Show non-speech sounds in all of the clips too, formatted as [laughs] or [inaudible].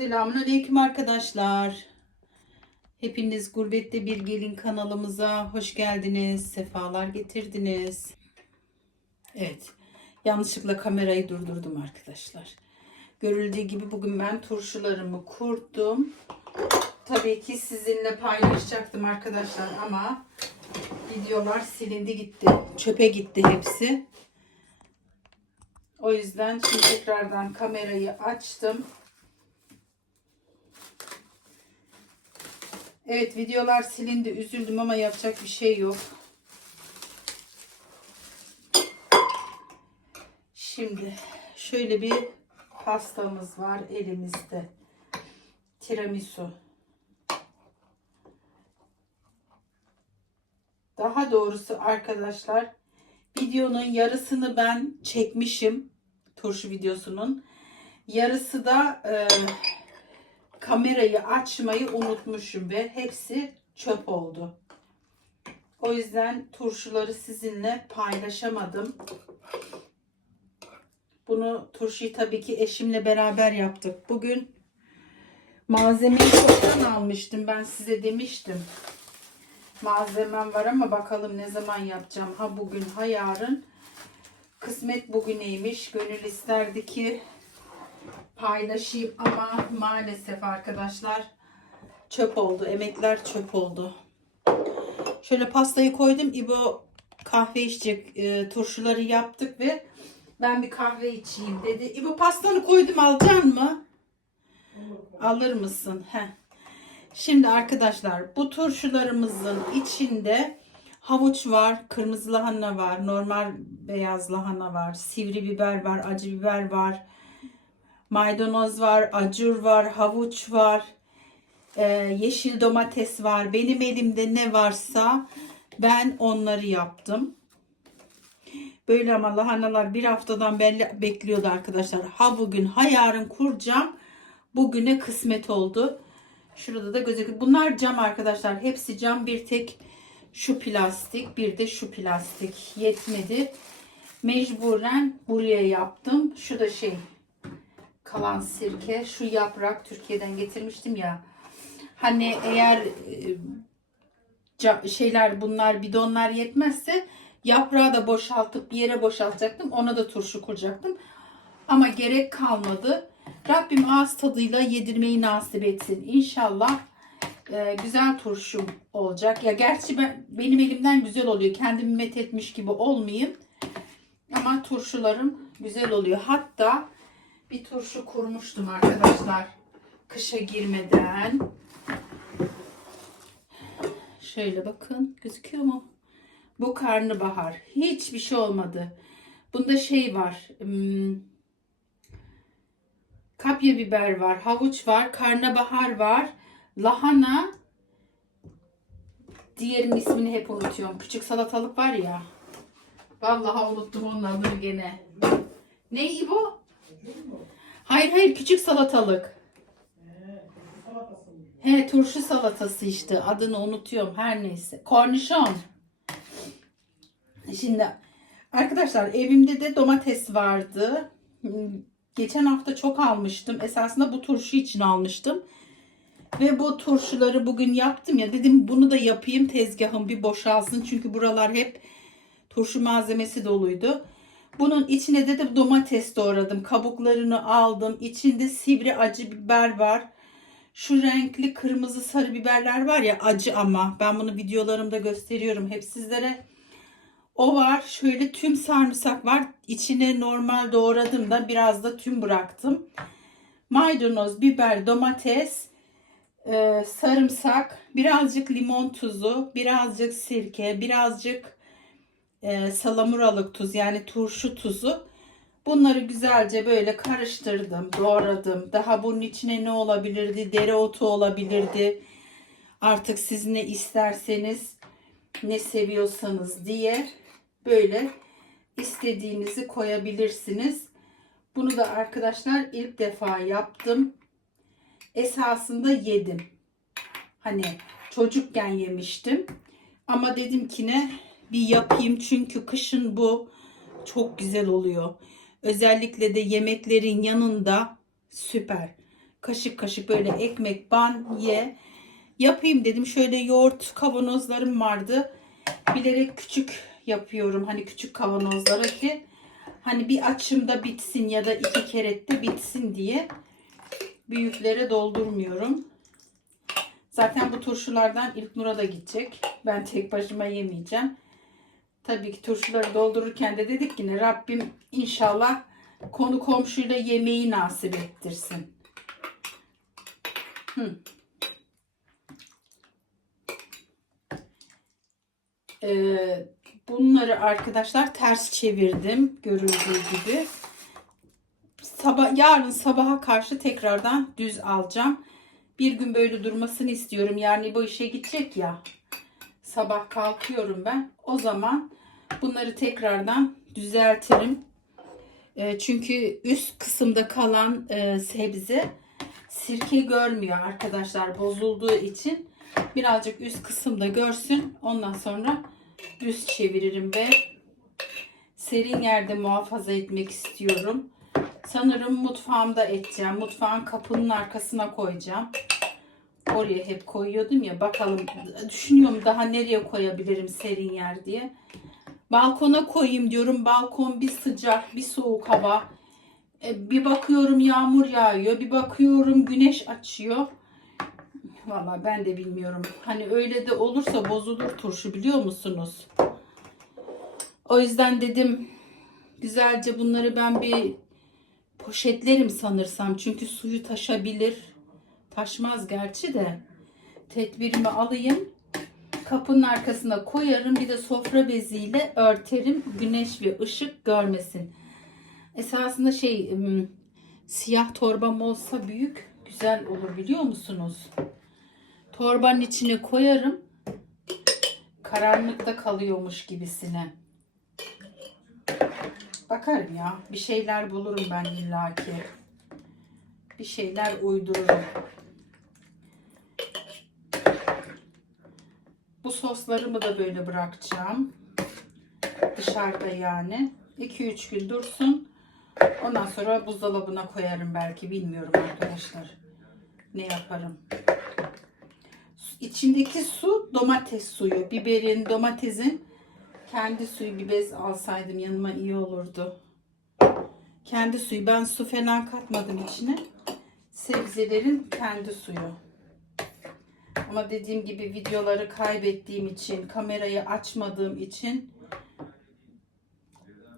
Selamünaleyküm arkadaşlar. Hepiniz Gurbette Bir Gelin kanalımıza hoş geldiniz. Sefalar getirdiniz. Evet. Yanlışlıkla kamerayı durdurdum arkadaşlar. Görüldüğü gibi bugün ben turşularımı kurdum. Tabii ki sizinle paylaşacaktım arkadaşlar ama videolar silindi gitti. Çöpe gitti hepsi. O yüzden şimdi tekrardan kamerayı açtım. Evet videolar silindi. Üzüldüm ama yapacak bir şey yok. Şimdi şöyle bir pastamız var elimizde. Tiramisu. Daha doğrusu arkadaşlar videonun yarısını ben çekmişim. Turşu videosunun. Yarısı da e, kamerayı açmayı unutmuşum ve hepsi çöp oldu. O yüzden turşuları sizinle paylaşamadım. Bunu turşuyu tabii ki eşimle beraber yaptık. Bugün malzemeyi çoktan almıştım. Ben size demiştim. Malzemem var ama bakalım ne zaman yapacağım. Ha bugün ha yarın. Kısmet bugüneymiş. Gönül isterdi ki paylaşayım ama maalesef arkadaşlar çöp oldu. Emekler çöp oldu. Şöyle pastayı koydum. İbo kahve içecek. E, turşuları yaptık ve ben bir kahve içeyim dedi. İbo pastanı koydum alacaksın mı? Alır mısın? Heh. Şimdi arkadaşlar bu turşularımızın içinde havuç var, kırmızı lahana var, normal beyaz lahana var, sivri biber var, acı biber var, maydanoz var, acur var, havuç var, e, yeşil domates var. Benim elimde ne varsa ben onları yaptım. Böyle ama lahanalar bir haftadan belli bekliyordu arkadaşlar. Ha bugün ha yarın kuracağım. Bugüne kısmet oldu. Şurada da gözüküyor. Bunlar cam arkadaşlar. Hepsi cam. Bir tek şu plastik. Bir de şu plastik. Yetmedi. Mecburen buraya yaptım. Şu da şey kalan sirke. Şu yaprak Türkiye'den getirmiştim ya. Hani eğer e, şeyler bunlar bidonlar yetmezse yaprağı da boşaltıp bir yere boşaltacaktım. Ona da turşu kuracaktım. Ama gerek kalmadı. Rabbim ağız tadıyla yedirmeyi nasip etsin. İnşallah e, güzel turşum olacak. Ya gerçi ben, benim elimden güzel oluyor. Kendimi met etmiş gibi olmayayım. Ama turşularım güzel oluyor. Hatta bir turşu kurmuştum arkadaşlar. Kışa girmeden. Şöyle bakın. Gözüküyor mu? Bu karnabahar. Hiçbir şey olmadı. Bunda şey var. Hmm, kapya biber var. Havuç var. Karnabahar var. Lahana. Diğerinin ismini hep unutuyorum. Küçük salatalık var ya. Vallahi unuttum onun adını gene. Ne İbo? Hayır hayır küçük salatalık. He turşu salatası işte adını unutuyorum her neyse. Kornişon. Şimdi arkadaşlar evimde de domates vardı. Geçen hafta çok almıştım. Esasında bu turşu için almıştım. Ve bu turşuları bugün yaptım ya dedim bunu da yapayım tezgahım bir boşalsın. Çünkü buralar hep turşu malzemesi doluydu. Bunun içine de, de domates doğradım. Kabuklarını aldım. İçinde sivri acı biber var. Şu renkli kırmızı sarı biberler var ya acı ama. Ben bunu videolarımda gösteriyorum hep sizlere. O var. Şöyle tüm sarımsak var. İçine normal doğradım da biraz da tüm bıraktım. Maydanoz, biber, domates, e, sarımsak, birazcık limon tuzu, birazcık sirke, birazcık e, salamuralık tuz yani turşu tuzu. Bunları güzelce böyle karıştırdım, doğradım. Daha bunun içine ne olabilirdi? Dereotu olabilirdi. Artık siz ne isterseniz, ne seviyorsanız diye böyle istediğinizi koyabilirsiniz. Bunu da arkadaşlar ilk defa yaptım. Esasında yedim. Hani çocukken yemiştim. Ama dedim ki ne bir yapayım çünkü kışın bu çok güzel oluyor. Özellikle de yemeklerin yanında süper. kaşık kaşık böyle ekmek ban ye. Yapayım dedim. Şöyle yoğurt kavanozlarım vardı. Bilerek küçük yapıyorum. Hani küçük kavanozlara ki hani bir açımda bitsin ya da iki kerette bitsin diye büyüklere doldurmuyorum. Zaten bu turşulardan İlknur'a da gidecek. Ben tek başıma yemeyeceğim. Tabii ki turşuları doldururken de dedik ki ne Rabbim inşallah konu komşuyla yemeği nasip ettirsin. Hı. Ee, bunları arkadaşlar ters çevirdim görüldüğü gibi. Sabah yarın sabaha karşı tekrardan düz alacağım. Bir gün böyle durmasını istiyorum. Yani bu işe gidecek ya. Sabah kalkıyorum ben. O zaman bunları tekrardan düzeltirim. E, çünkü üst kısımda kalan e, sebze sirke görmüyor arkadaşlar bozulduğu için birazcık üst kısımda görsün. Ondan sonra düz çeviririm ve serin yerde muhafaza etmek istiyorum. Sanırım mutfağımda edeceğim. Mutfağın kapının arkasına koyacağım. Oraya hep koyuyordum ya. Bakalım düşünüyorum daha nereye koyabilirim serin yer diye. Balkona koyayım diyorum. Balkon bir sıcak, bir soğuk hava. E, bir bakıyorum yağmur yağıyor. Bir bakıyorum güneş açıyor. Valla ben de bilmiyorum. Hani öyle de olursa bozulur turşu biliyor musunuz? O yüzden dedim güzelce bunları ben bir poşetlerim sanırsam. Çünkü suyu taşabilir. Taşmaz gerçi de. Tedbirimi alayım. Kapının arkasına koyarım. Bir de sofra beziyle örterim. Güneş ve ışık görmesin. Esasında şey siyah torbam olsa büyük güzel olur biliyor musunuz? Torbanın içine koyarım. Karanlıkta kalıyormuş gibisine. Bakarım ya. Bir şeyler bulurum ben illaki. Bir şeyler uydururum. Soslarımı da böyle bırakacağım. Dışarıda yani. 2-3 gün dursun. Ondan sonra buzdolabına koyarım belki. Bilmiyorum arkadaşlar. Ne yaparım. İçindeki su domates suyu. Biberin, domatesin kendi suyu bir bez alsaydım yanıma iyi olurdu. Kendi suyu. Ben su falan katmadım içine. Sebzelerin kendi suyu. Ama dediğim gibi videoları kaybettiğim için, kamerayı açmadığım için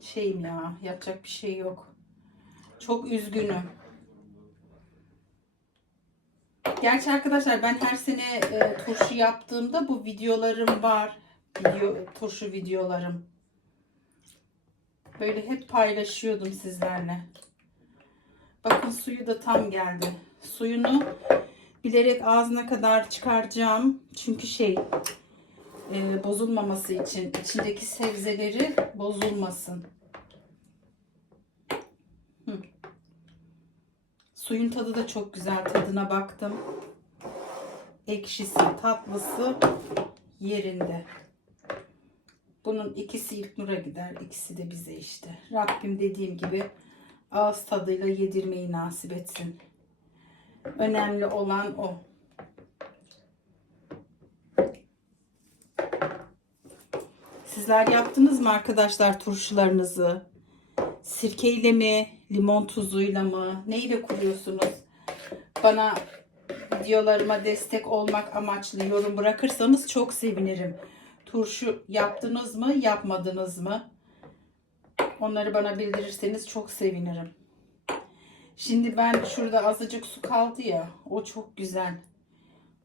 şeyim ya, yapacak bir şey yok. Çok üzgünüm. Gerçi arkadaşlar ben her sene e, turşu yaptığımda bu videolarım var. Video, turşu videolarım. Böyle hep paylaşıyordum sizlerle. Bakın suyu da tam geldi. Suyunu bilerek ağzına kadar çıkaracağım. Çünkü şey e, bozulmaması için içindeki sebzeleri bozulmasın. Suyun tadı da çok güzel. Tadına baktım. Ekşisi, tatlısı yerinde. Bunun ikisi İlknur'a gider. ikisi de bize işte. Rabbim dediğim gibi ağız tadıyla yedirmeyi nasip etsin. Önemli olan o. Sizler yaptınız mı arkadaşlar turşularınızı? Sirkeyle mi, limon tuzuyla mı, neyle kuruyorsunuz? Bana videolarıma destek olmak amaçlı yorum bırakırsanız çok sevinirim. Turşu yaptınız mı, yapmadınız mı? Onları bana bildirirseniz çok sevinirim. Şimdi ben şurada azıcık su kaldı ya. O çok güzel.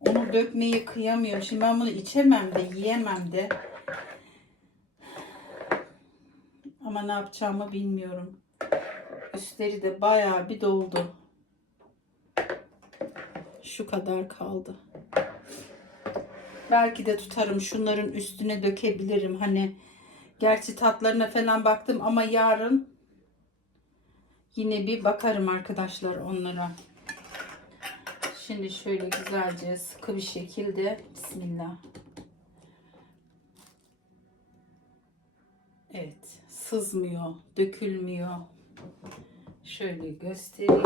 Onu dökmeyi kıyamıyorum. Şimdi ben bunu içemem de yiyemem de. Ama ne yapacağımı bilmiyorum. Üstleri de bayağı bir doldu. Şu kadar kaldı. Belki de tutarım. Şunların üstüne dökebilirim. Hani gerçi tatlarına falan baktım ama yarın yine bir bakarım arkadaşlar onlara. Şimdi şöyle güzelce sıkı bir şekilde Bismillah. Evet sızmıyor, dökülmüyor. Şöyle göstereyim.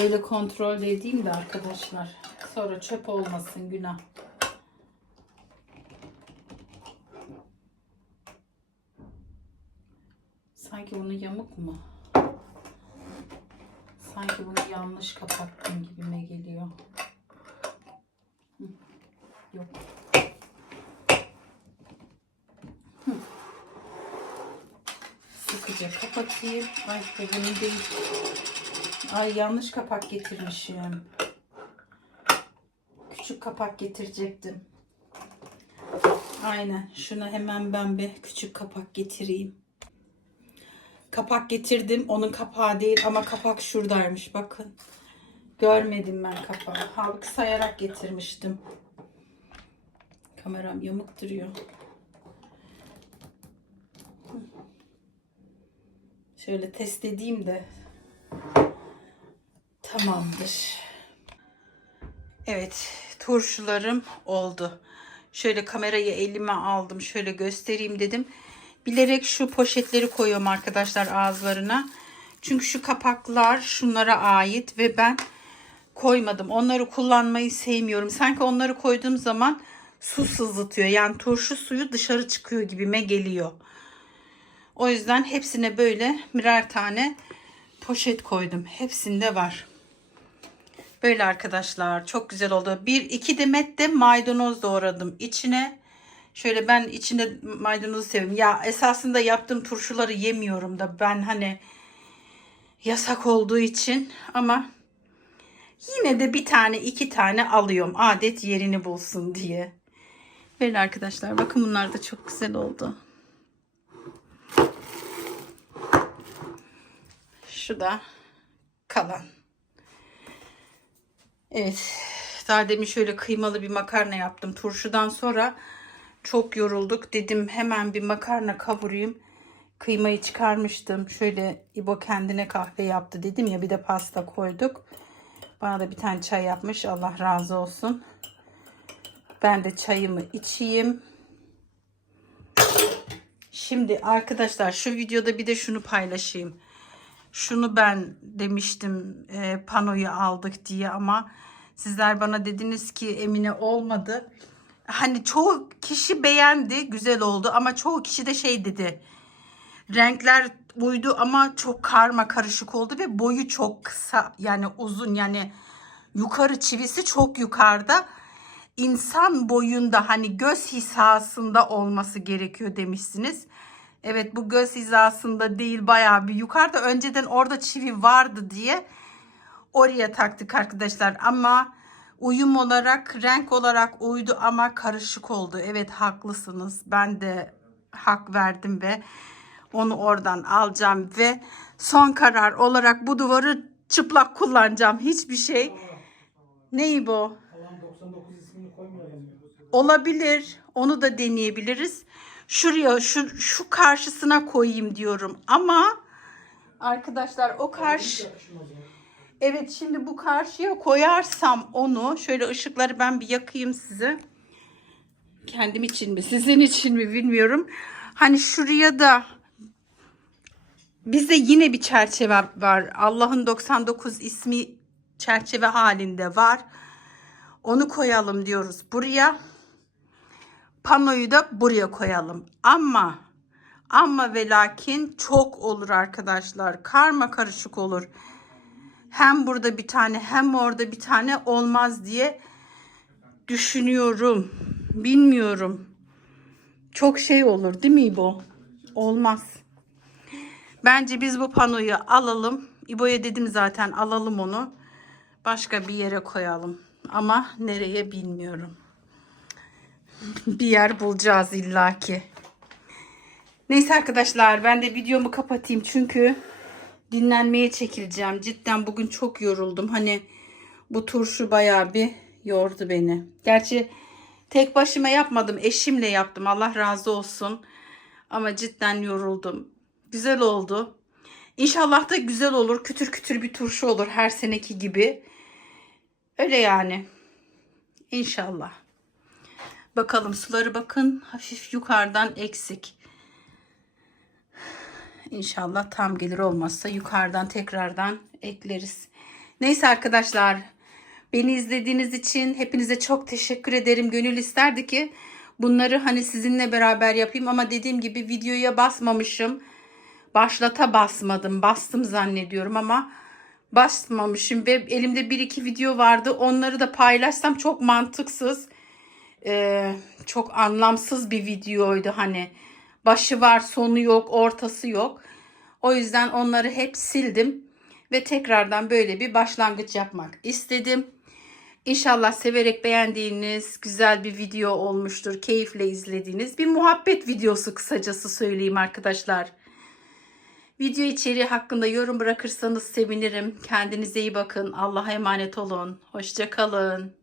Öyle kontrol de edeyim de arkadaşlar. Sonra çöp olmasın günah. Sanki bunu yamuk mu? Sanki bunu yanlış kapattım gibime geliyor. Yok. Hı. Sıkıca kapatayım. Ay bu bunun değil. Ay yanlış kapak getirmişim. Küçük kapak getirecektim. Aynen. Şuna hemen ben bir küçük kapak getireyim. Kapak getirdim. Onun kapağı değil ama kapak şuradaymış. Bakın. Görmedim ben kapağı. Halbuki sayarak getirmiştim. Kameram yamuk duruyor. Şöyle test edeyim de. Tamamdır. Evet, turşularım oldu. Şöyle kamerayı elime aldım. Şöyle göstereyim dedim. Bilerek şu poşetleri koyuyorum arkadaşlar ağızlarına. Çünkü şu kapaklar şunlara ait ve ben koymadım. Onları kullanmayı sevmiyorum. Sanki onları koyduğum zaman su sızıtıyor. Yani turşu suyu dışarı çıkıyor gibime geliyor. O yüzden hepsine böyle birer tane poşet koydum. Hepsinde var. Böyle arkadaşlar çok güzel oldu. Bir iki demet de maydanoz doğradım içine. Şöyle ben içinde maydanozu seviyorum. Ya esasında yaptığım turşuları yemiyorum da ben hani yasak olduğu için ama yine de bir tane iki tane alıyorum. Adet yerini bulsun diye. Böyle arkadaşlar bakın bunlar da çok güzel oldu. Şu da kalan. Evet. Daha demin şöyle kıymalı bir makarna yaptım. Turşudan sonra çok yorulduk. Dedim hemen bir makarna kavurayım. Kıymayı çıkarmıştım. Şöyle İbo kendine kahve yaptı dedim ya bir de pasta koyduk. Bana da bir tane çay yapmış. Allah razı olsun. Ben de çayımı içeyim. Şimdi arkadaşlar şu videoda bir de şunu paylaşayım. Şunu ben demiştim e, panoyu aldık diye ama sizler bana dediniz ki Emine olmadı. Hani çoğu kişi beğendi güzel oldu ama çoğu kişi de şey dedi. Renkler uydu ama çok karma karışık oldu ve boyu çok kısa yani uzun yani yukarı çivisi çok yukarıda. İnsan boyunda hani göz hizasında olması gerekiyor demişsiniz. Evet bu göz hizasında değil bayağı bir yukarıda. Önceden orada çivi vardı diye oraya taktık arkadaşlar. Ama uyum olarak renk olarak uydu ama karışık oldu. Evet haklısınız. Ben de hak verdim ve onu oradan alacağım ve son karar olarak bu duvarı çıplak kullanacağım. Hiçbir şey. Neyi bu? Alan 99 ismini koymayalım. Olabilir. Onu da deneyebiliriz. Şuraya şu şu karşısına koyayım diyorum. Ama arkadaşlar o karşı. Evet şimdi bu karşıya koyarsam onu şöyle ışıkları ben bir yakayım size. Kendim için mi sizin için mi bilmiyorum. Hani şuraya da bizde yine bir çerçeve var. Allah'ın 99 ismi çerçeve halinde var. Onu koyalım diyoruz buraya. Panoyu da buraya koyalım. Ama ama ve lakin çok olur arkadaşlar. Karma karışık olur hem burada bir tane hem orada bir tane olmaz diye düşünüyorum. Bilmiyorum. Çok şey olur değil mi İbo? Olmaz. Bence biz bu panoyu alalım. İbo'ya dedim zaten alalım onu. Başka bir yere koyalım. Ama nereye bilmiyorum. [laughs] bir yer bulacağız illaki. Neyse arkadaşlar ben de videomu kapatayım çünkü dinlenmeye çekileceğim. Cidden bugün çok yoruldum. Hani bu turşu bayağı bir yordu beni. Gerçi tek başıma yapmadım. Eşimle yaptım. Allah razı olsun. Ama cidden yoruldum. Güzel oldu. İnşallah da güzel olur. Kütür kütür bir turşu olur her seneki gibi. Öyle yani. İnşallah. Bakalım suları bakın hafif yukarıdan eksik. İnşallah tam gelir olmazsa yukarıdan tekrardan ekleriz. Neyse arkadaşlar. Beni izlediğiniz için hepinize çok teşekkür ederim. Gönül isterdi ki bunları hani sizinle beraber yapayım ama dediğim gibi videoya basmamışım. Başlata basmadım. Bastım zannediyorum ama basmamışım ve elimde bir iki video vardı. Onları da paylaşsam çok mantıksız, çok anlamsız bir videoydu hani. Başı var, sonu yok, ortası yok. O yüzden onları hep sildim ve tekrardan böyle bir başlangıç yapmak istedim. İnşallah severek beğendiğiniz güzel bir video olmuştur. Keyifle izlediğiniz bir muhabbet videosu kısacası söyleyeyim arkadaşlar. Video içeriği hakkında yorum bırakırsanız sevinirim. Kendinize iyi bakın. Allah'a emanet olun. Hoşça kalın.